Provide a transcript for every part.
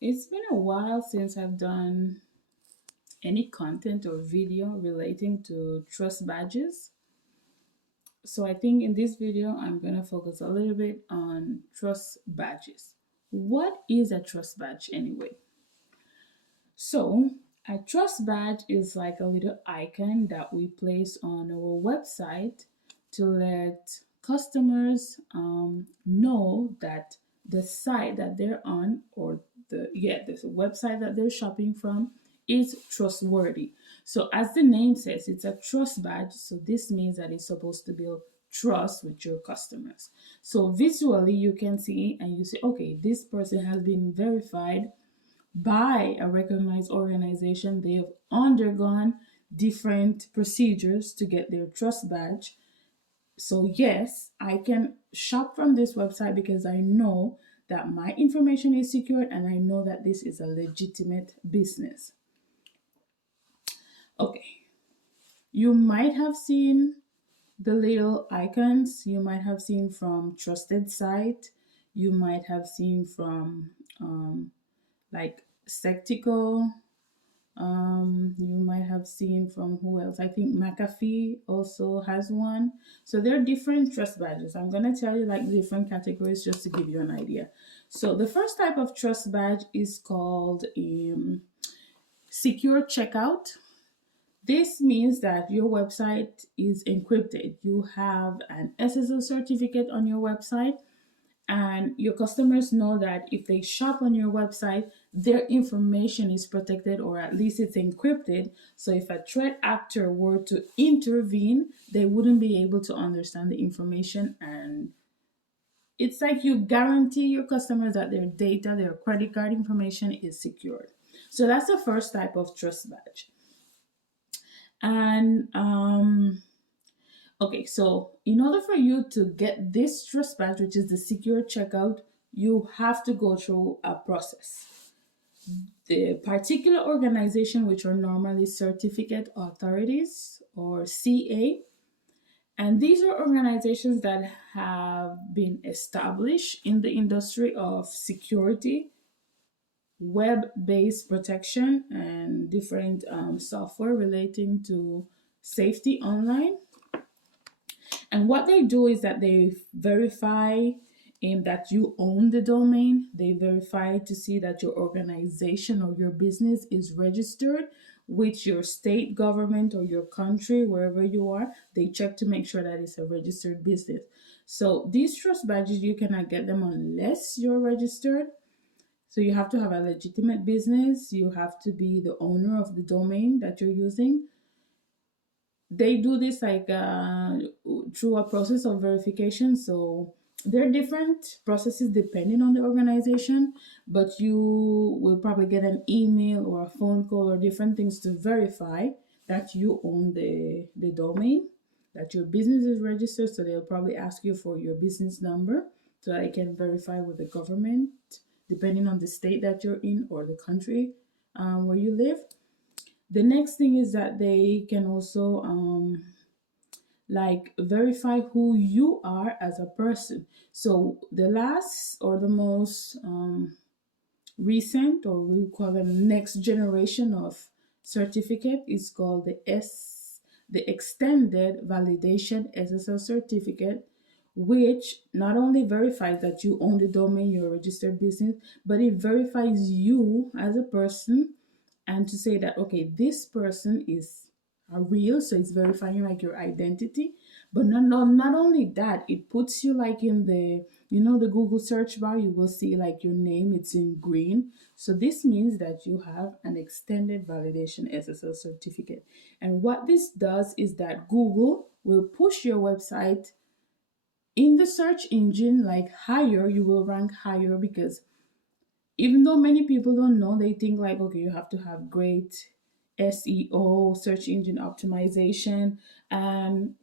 It's been a while since I've done any content or video relating to trust badges. So I think in this video, I'm going to focus a little bit on trust badges. What is a trust badge anyway? So a trust badge is like a little icon that we place on our website to let customers know that the site that they're on, or the website that they're shopping from, is trustworthy. So as the name says, it's a trust badge. So this means that it's supposed to build trust with your customers. So visually you can see and you say, okay, this person has been verified by a recognized organization. They have undergone different procedures to get their trust badge. So, yes, I can shop from this website because I know that my information is secured and I know that this is a legitimate business. Okay, you might have seen the little icons, you might have seen from trusted site, you might have seen from like Sectical. You might have seen from who else? I think McAfee also has one. So there are different trust badges. I'm gonna tell you like different categories just to give you an idea. So the first type of trust badge is called secure checkout. This means that your website is encrypted. You have an SSL certificate on your website, and your customers know that if they shop on your website, their information is protected, or at least it's encrypted. So if a threat actor were to intervene, they wouldn't be able to understand the information. And it's like you guarantee your customers that their data, their credit card information is secured. So that's the first type of trust badge. And Okay, so in order for you to get this trust badge, which is the secure checkout, you have to go through a process. The particular organization, which are normally certificate authorities or CA, and these are organizations that have been established in the industry of security, web based protection, and different software relating to safety online. And what they do is that they verify that you own the domain. They verify to see that your organization or your business is registered with your state government or your country, wherever you are. They check to make sure that it's a registered business. So these trust badges, you cannot get them unless you're registered. So you have to have a legitimate business. You have to be the owner of the domain that you're using. They do this like through a process of verification. So there are different processes depending on the organization, but you will probably get an email or a phone call or different things to verify that you own the domain, that your business is registered. So they'll probably ask you for your business number so that I can verify with the government, depending on the state that you're in or the country where you live. The next thing is that they can also like verify who you are as a person. So the last or the most recent, or we call them next generation of certificate, is called the extended validation SSL certificate, which not only verifies that you own the domain, you're a registered business, but it verifies you as a person, and to say that okay, this person is a real, so it's verifying like your identity. But not only that, it puts you like in the, the Google search bar, you will see like your name, it's in green. So this means that you have an extended validation SSL certificate. And what this does is that Google will push your website in the search engine like higher. You will rank higher because even though many people don't know, they think like, okay, you have to have great SEO, search engine optimization, and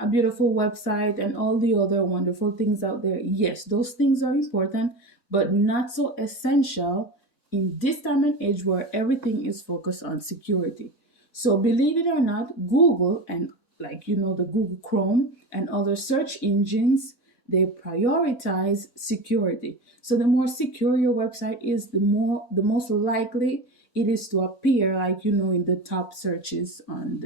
a beautiful website and all the other wonderful things out there. Yes, those things are important, but not so essential in this time and age where everything is focused on security. So believe it or not, Google and the Google Chrome and other search engines, they prioritize security. So the more secure your website is, the most likely it is to appear, like, in the top searches on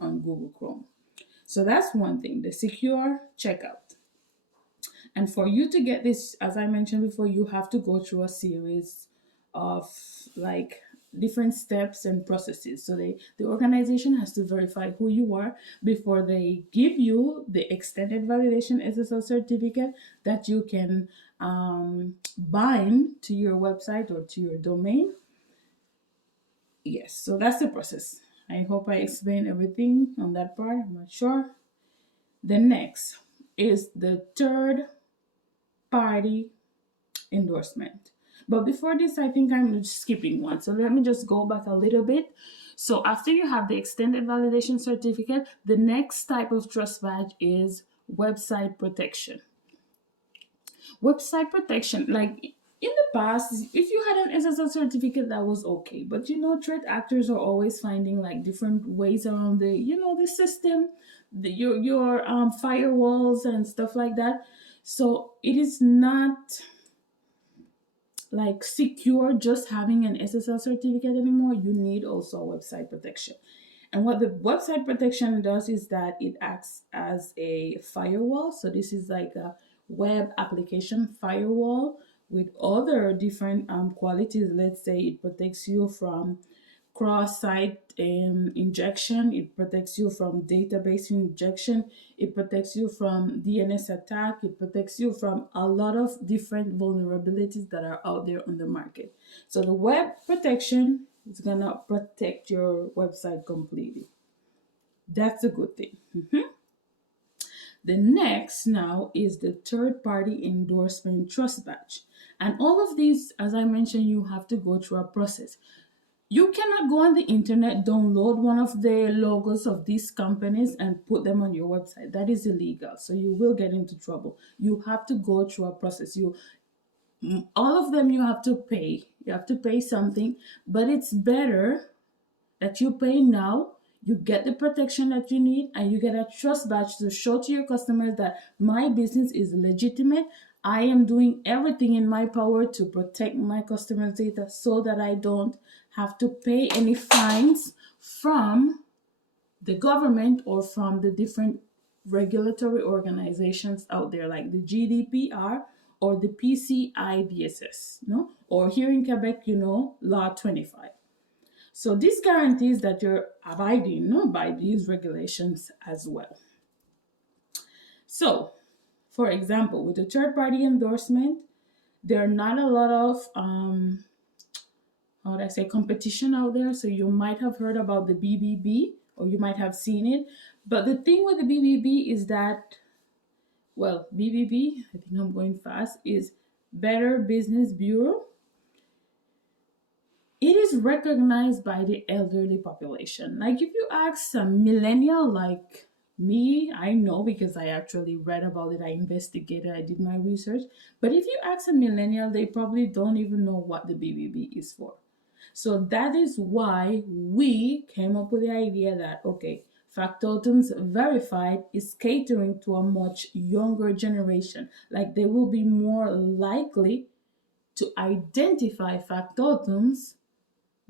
Google Chrome. So that's one thing, the secure checkout. And for you to get this, as I mentioned before, you have to go through a series of, like, different steps and processes. So the organization has to verify who you are before they give you the extended validation SSL certificate that you can bind to your website or to your domain. Yes, so that's the process. I hope I explained everything on that part. I'm not sure. The next is the third party endorsement. But before this, I think I'm skipping one. So let me just go back a little bit. So after you have the extended validation certificate, the next type of trust badge is website protection. Website protection, like in the past, if you had an SSL certificate, that was okay. But threat actors are always finding like different ways around the system, your firewalls and stuff like that. So it is not like secure just having an SSL certificate anymore. You need also website protection. And what the website protection does is that it acts as a firewall. So this is like a web application firewall with other different qualities. Let's say it protects you from cross-site injection, it protects you from database injection, it protects you from DNS attack, it protects you from a lot of different vulnerabilities that are out there on the market. So the web protection is gonna protect your website completely. That's a good thing. The next now is the third party endorsement trust badge. And all of these, as I mentioned, you have to go through a process. You cannot go on the internet, download one of the logos of these companies and put them on your website. That is illegal. So you will get into trouble. You have to go through a process. All of them you have to pay. You have to pay something, but it's better that you pay now. You get the protection that you need, and you get a trust badge to show to your customers that my business is legitimate. I am doing everything in my power to protect my customers' data so that I don't have to pay any fines from the government or from the different regulatory organizations out there, like the GDPR or the PCI DSS, no? Or here in Quebec, Law 25. So this guarantees that you're abiding, no, by these regulations as well. So, for example, with the third-party endorsement, there are not a lot of how would I say, competition out there. So you might have heard about the BBB or you might have seen it. But the thing with the BBB is that, well, BBB, I think I'm going fast, is Better Business Bureau. It is recognized by the elderly population. Like if you ask a millennial like me, I know because I actually read about it, I investigated, I did my research. But if you ask a millennial, they probably don't even know what the BBB is for. So that is why we came up with the idea that, okay, Factotum's Verified is catering to a much younger generation. Like they will be more likely to identify Factotums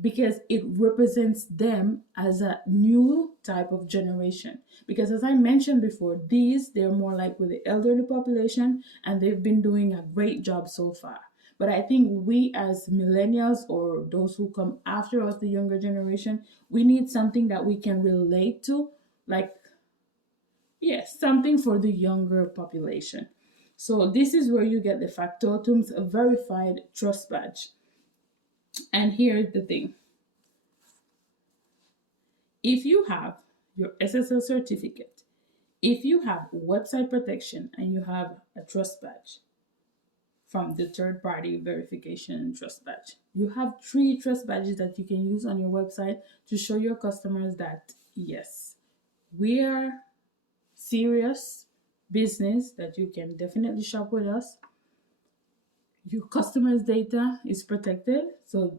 because it represents them as a new type of generation. Because as I mentioned before, they're more like with the elderly population and they've been doing a great job so far. But I think we as millennials or those who come after us, the younger generation, we need something that we can relate to, like, yes, something for the younger population. So this is where you get the Factotum's Verified Trust Badge. And here's the thing. If you have your SSL certificate, if you have website protection, and you have a trust badge from the third party verification trust badge, you have 3 trust badges that you can use on your website to show your customers that, yes, we are serious business, that you can definitely shop with us. Your customers' data is protected. So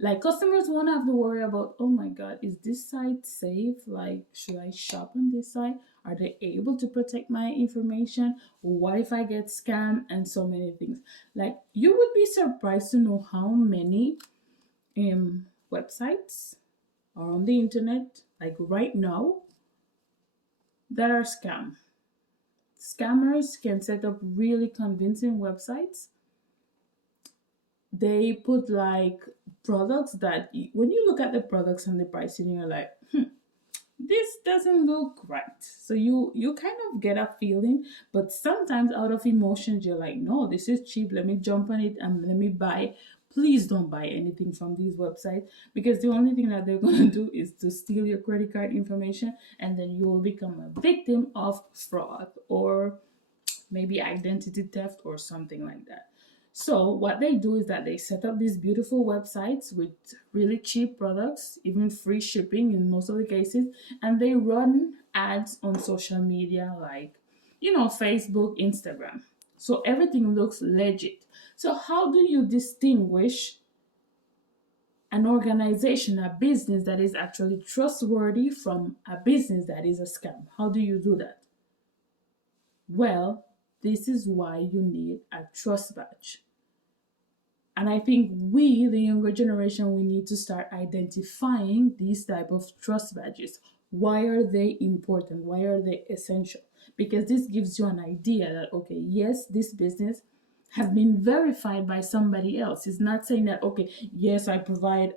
Like customers won't have to worry about, oh my God, is this site safe? Like, should I shop on this site? Are they able to protect my information? What if I get scammed? And so many things. Like, you would be surprised to know how many websites are on the internet, like right now, that are scam. Scammers can set up really convincing websites. They put like products that when you look at the products and the pricing, you're like, this doesn't look right. So you kind of get a feeling, but sometimes out of emotions you're like, no, this is cheap, let me jump on it and let me buy. Please don't buy anything from these websites, because the only thing that they're going to do is to steal your credit card information, and then you will become a victim of fraud or maybe identity theft or something like that. So what they do is that they set up these beautiful websites with really cheap products, even free shipping in most of the cases, and they run ads on social media like, Facebook, Instagram. So everything looks legit. So how do you distinguish an organization, a business that is actually trustworthy from a business that is a scam? How do you do that? Well, this is why you need a trust badge. And I think we, the younger generation, we need to start identifying these type of trust badges. Why are they important? Why are they essential? Because this gives you an idea that, okay, yes, this business has been verified by somebody else. It's not saying that, okay, yes, I provide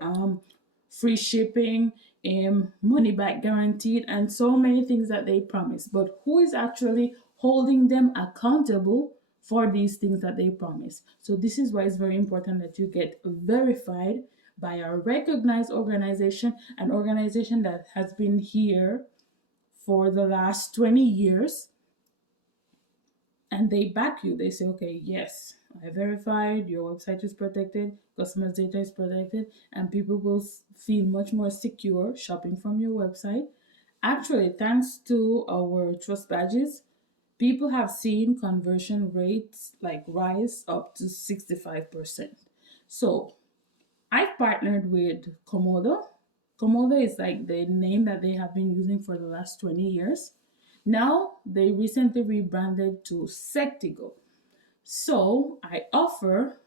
free shipping, money back guaranteed, and so many things that they promise. But who is actually holding them accountable for these things that they promise? So this is why it's very important that you get verified by a recognized organization, an organization that has been here for the last 20 years, and they back you. They say, okay, yes, I verified, your website is protected, customers' data is protected, and people will feel much more secure shopping from your website. Actually, thanks to our trust badges, people have seen conversion rates like rise up to 65%. So I've partnered with Komodo. Komodo is like the name that they have been using for the last 20 years. Now they recently rebranded to Sectigo. So I offer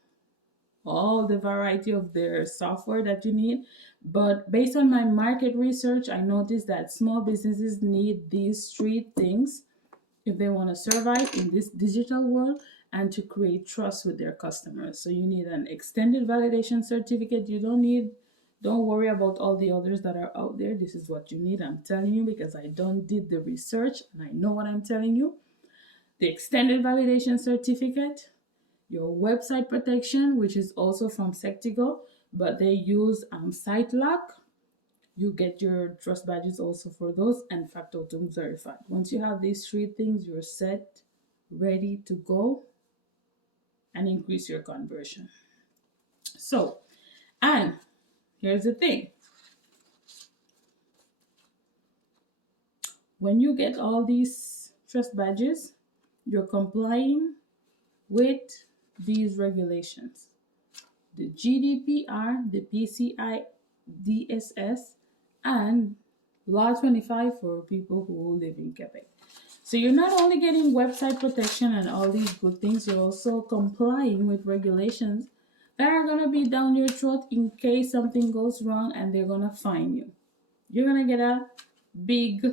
all the variety of their software that you need. But based on my market research, I noticed that small businesses need these three things if they want to survive in this digital world and to create trust with their customers. So you need an extended validation certificate. Don't worry about all the others that are out there. This is what you need. I'm telling you because I did the research and I know what I'm telling you. The extended validation certificate, your website protection, which is also from Sectigo, but they use SiteLock. You get your trust badges also for those, and factotum verified. Once you have these three things, you're set, ready to go and increase your conversion. So, and here's the thing. When you get all these trust badges, you're complying with these regulations. The GDPR, the PCI DSS, and Law 25 for people who live in Quebec. So you're not only getting website protection and all these good things, you're also complying with regulations that are going to be down your throat in case something goes wrong and they're going to fine you. You're going to get a big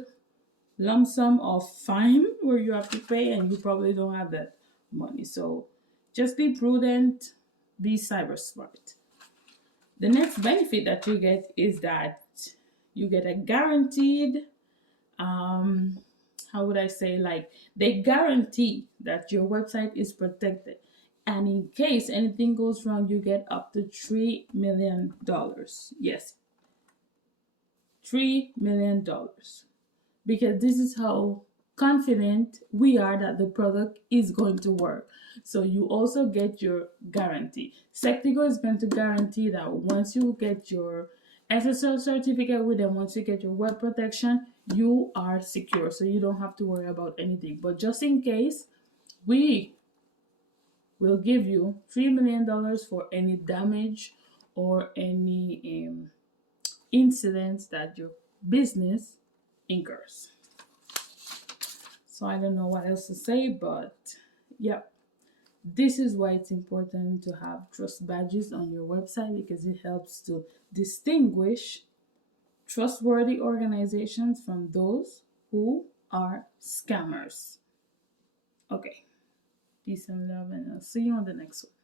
lump sum of fine where you have to pay and you probably don't have that money. So just be prudent, be cyber smart. The next benefit that you get is that you get a guaranteed, how would I say, like they guarantee that your website is protected. And in case anything goes wrong, you get up to $3 million. Yes, $3 million. Because this is how confident we are that the product is going to work. So you also get your guarantee. Sectigo is going to guarantee that once you get your SSL certificate with them, once you get your web protection, you are secure. So you don't have to worry about anything. But just in case, we will give you $3 million for any damage or any incidents that your business incurs. So I don't know what else to say, but yeah, this is why it's important to have trust badges on your website, because it helps to distinguish trustworthy organizations from those who are scammers. Okay, peace and love, and I'll see you on the next one.